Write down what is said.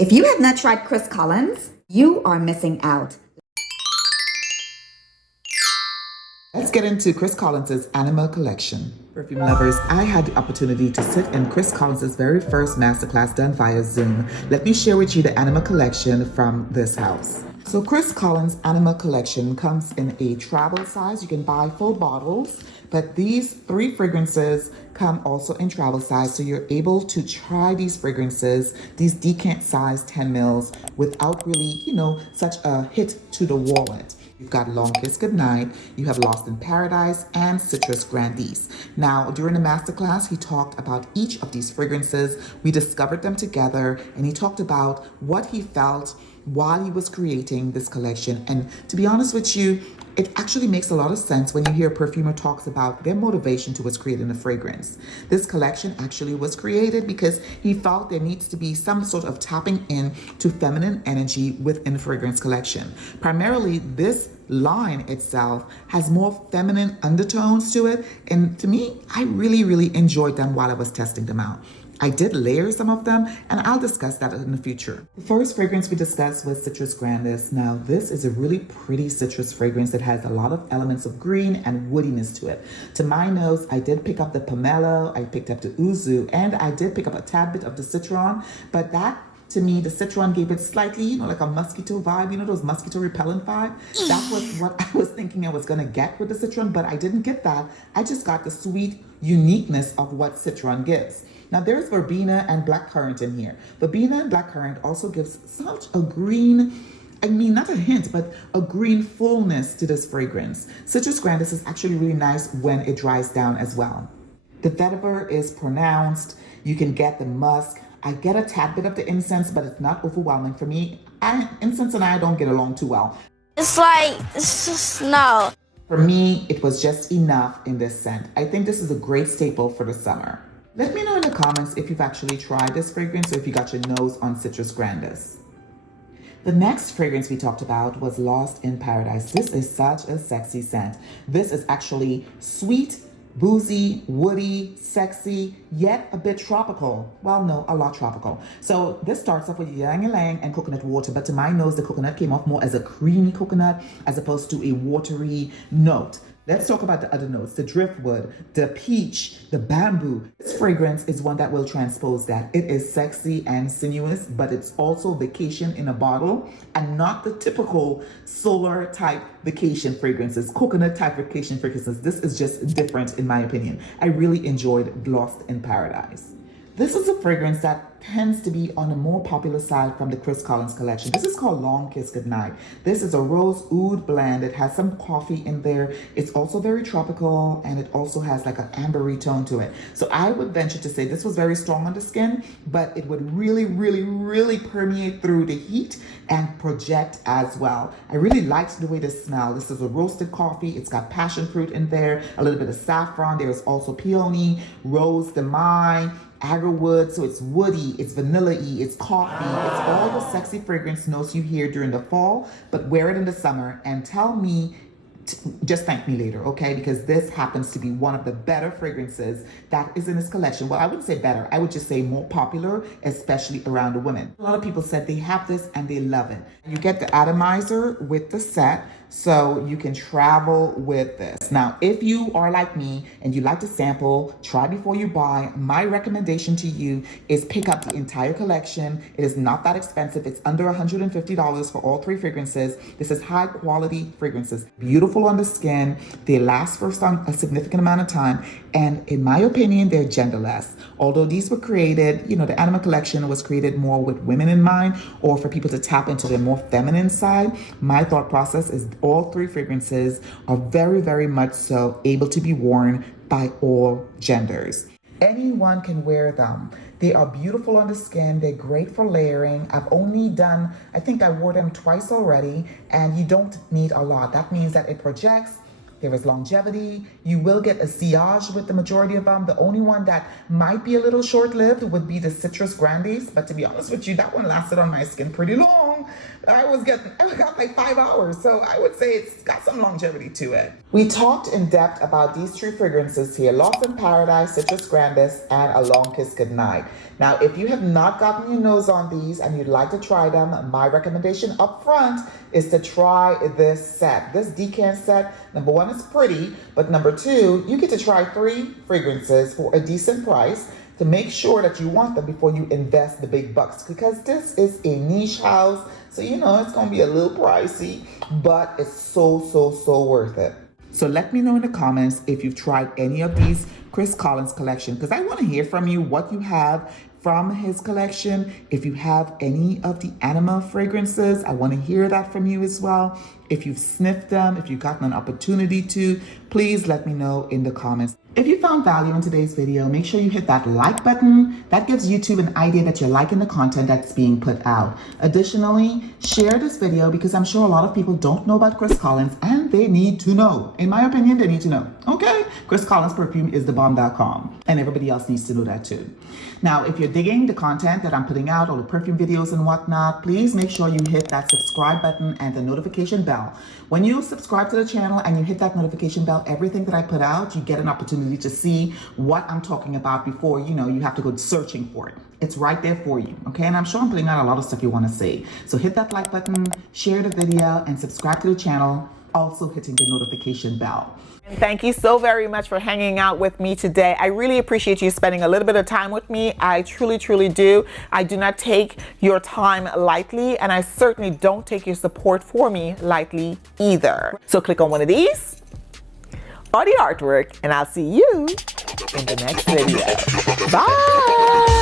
If you have not tried Chris Collins, you are missing out. Let's get into Chris Collins's Anima collection. Perfume lovers, I had the opportunity to sit in Chris Collins's very first masterclass done via Zoom. Let me share with you the Anima collection from this house. So Chris Collins' Anima collection comes in a travel size. You can buy full bottles, but these 3 fragrances come also in travel size, so you're able to try these fragrances, these decant size 10 mils, without really, such a hit to the wallet. You've got Long Kiss Goodnight, you have Lost in Paradise, and Citrus Grandis. Now, during the masterclass, he talked about each of these fragrances. We discovered them together, and he talked about what he felt while he was creating this collection. And to be honest with you, it actually makes a lot of sense when you hear a perfumer talks about their motivation towards creating a fragrance. This collection actually was created because he felt there needs to be some sort of tapping in to feminine energy within the fragrance collection. Primarily, this line itself has more feminine undertones to it. And to me, I really enjoyed them while I was testing them out. I did layer some of them, and I'll discuss that in the future. The first fragrance we discussed was Citrus Grandis. Now, this is a really pretty citrus fragrance that has a lot of elements of green and woodiness to it. To my nose, I did pick up the pomelo, I picked up the ouzo, and I did pick up a tad bit of the citron, but that, to me, the citron gave it slightly, like a mosquito vibe, those mosquito repellent vibe. That was what I was thinking I was gonna get with the citron, but I didn't get that. I just got the sweet uniqueness of what citron gives. Now there's verbena and blackcurrant in here. Verbena and blackcurrant also gives such a green, not a hint, but a green fullness to this fragrance. Citrus Grandis is actually really nice when it dries down as well. The vetiver is pronounced. You can get the musk. I get a tad bit of the incense, but it's not overwhelming for me. Incense and I don't get along too well. It's just no. For me, it was just enough in this scent. I think this is a great staple for the summer. Let me know in the comments if you've actually tried this fragrance or if you got your nose on Citrus Grandis. The next fragrance we talked about was Lost in Paradise. This is such a sexy scent. This is actually sweet, boozy, woody, sexy, yet a bit tropical. Well, no, a lot tropical. So this starts off with ylang ylang and coconut water, but to my nose, the coconut came off more as a creamy coconut as opposed to a watery note. Let's talk about the other notes, the driftwood, the peach, the bamboo. This fragrance is one that will transpose that. It is sexy and sinuous, but it's also vacation in a bottle and not the typical solar type vacation fragrances, coconut type vacation fragrances. This is just different in my opinion. I really enjoyed Lost in Paradise. This is a fragrance that tends to be on the more popular side from the Chris Collins collection. This is called Long Kiss Goodnight. This is a rose oud blend. It has some coffee in there. It's also very tropical, and it also has like an ambery tone to it. So I would venture to say this was very strong on the skin, but it would really permeate through the heat and project as well. I really liked the way this smelled. This is a roasted coffee. It's got passion fruit in there, a little bit of saffron. There's also peony, rose de mai, agarwood, so it's woody, it's vanilla-y, it's coffee, it's all the sexy fragrance notes you hear during the fall, but wear it in the summer and tell me, just thank me later, okay? Because this happens to be one of the better fragrances that is in this collection. Well, I wouldn't say better, I would just say more popular, especially around the women. A lot of people said they have this and they love it. You get the atomizer with the set, so you can travel with this. Now, if you are like me and you like to sample, try before you buy, my recommendation to you is pick up the entire collection. It is not that expensive. It's under $150 for all 3 fragrances. This is high quality fragrances, beautiful on the skin. They last for a significant amount of time. And in my opinion, they're genderless. Although these were created, the Anima collection was created more with women in mind or for people to tap into their more feminine side. My thought process is all 3 fragrances are very much so able to be worn by all genders. Anyone can wear them. They are beautiful on the skin. They're great for layering. I think I wore them twice already, and you don't need a lot. That means that it projects There is longevity. You will get a sillage with the majority of them. The only one that might be a little short-lived would be the Citrus Grandes. But to be honest with you, that one lasted on my skin pretty long. I got like 5 hours. So I would say it's got some longevity to it. We talked in depth about these 3 fragrances here: Lost in Paradise, Citrus Grandes, and A Long Kiss Goodnight. Now, if you have not gotten your nose on these and you'd like to try them, my recommendation up front is to try this set. This decant set, number 1, is pretty, but number 2, you get to try 3 fragrances for a decent price to make sure that you want them before you invest the big bucks, because this is a niche house. So, you know, it's going to be a little pricey, but it's so worth it. So let me know in the comments if you've tried any of these Chris Collins collection, because I want to hear from you what you have from his collection. If you have any of the Anima fragrances, I want to hear that from you as well. If you've sniffed them, if you've gotten an opportunity to, please let me know in the comments. If you found value in today's video, make sure you hit that like button. That gives YouTube an idea that you're liking the content that's being put out. Additionally, share this video because I'm sure a lot of people don't know about Chris Collins and they need to know. In my opinion, they need to know. Okay? Chris Collins perfume is thebomb.com, and everybody else needs to know that too. Now, if you're digging the content that I'm putting out, all the perfume videos and whatnot, please make sure you hit that subscribe button and the notification bell. When you subscribe to the channel and you hit that notification bell, everything that I put out, you get an opportunity to see what I'm talking about before, you know, you have to go searching for it. It's right there for you, okay? And I'm sure I'm putting out a lot of stuff you want to see. So hit that like button, share the video, and subscribe to the channel, also hitting the notification bell. And thank you so very much for hanging out with me today. I really appreciate you spending a little bit of time with me. I truly do. I do not take your time lightly, and I certainly don't take your support for me lightly either. So click on one of these or the artwork, and I'll see you in the next video. Bye.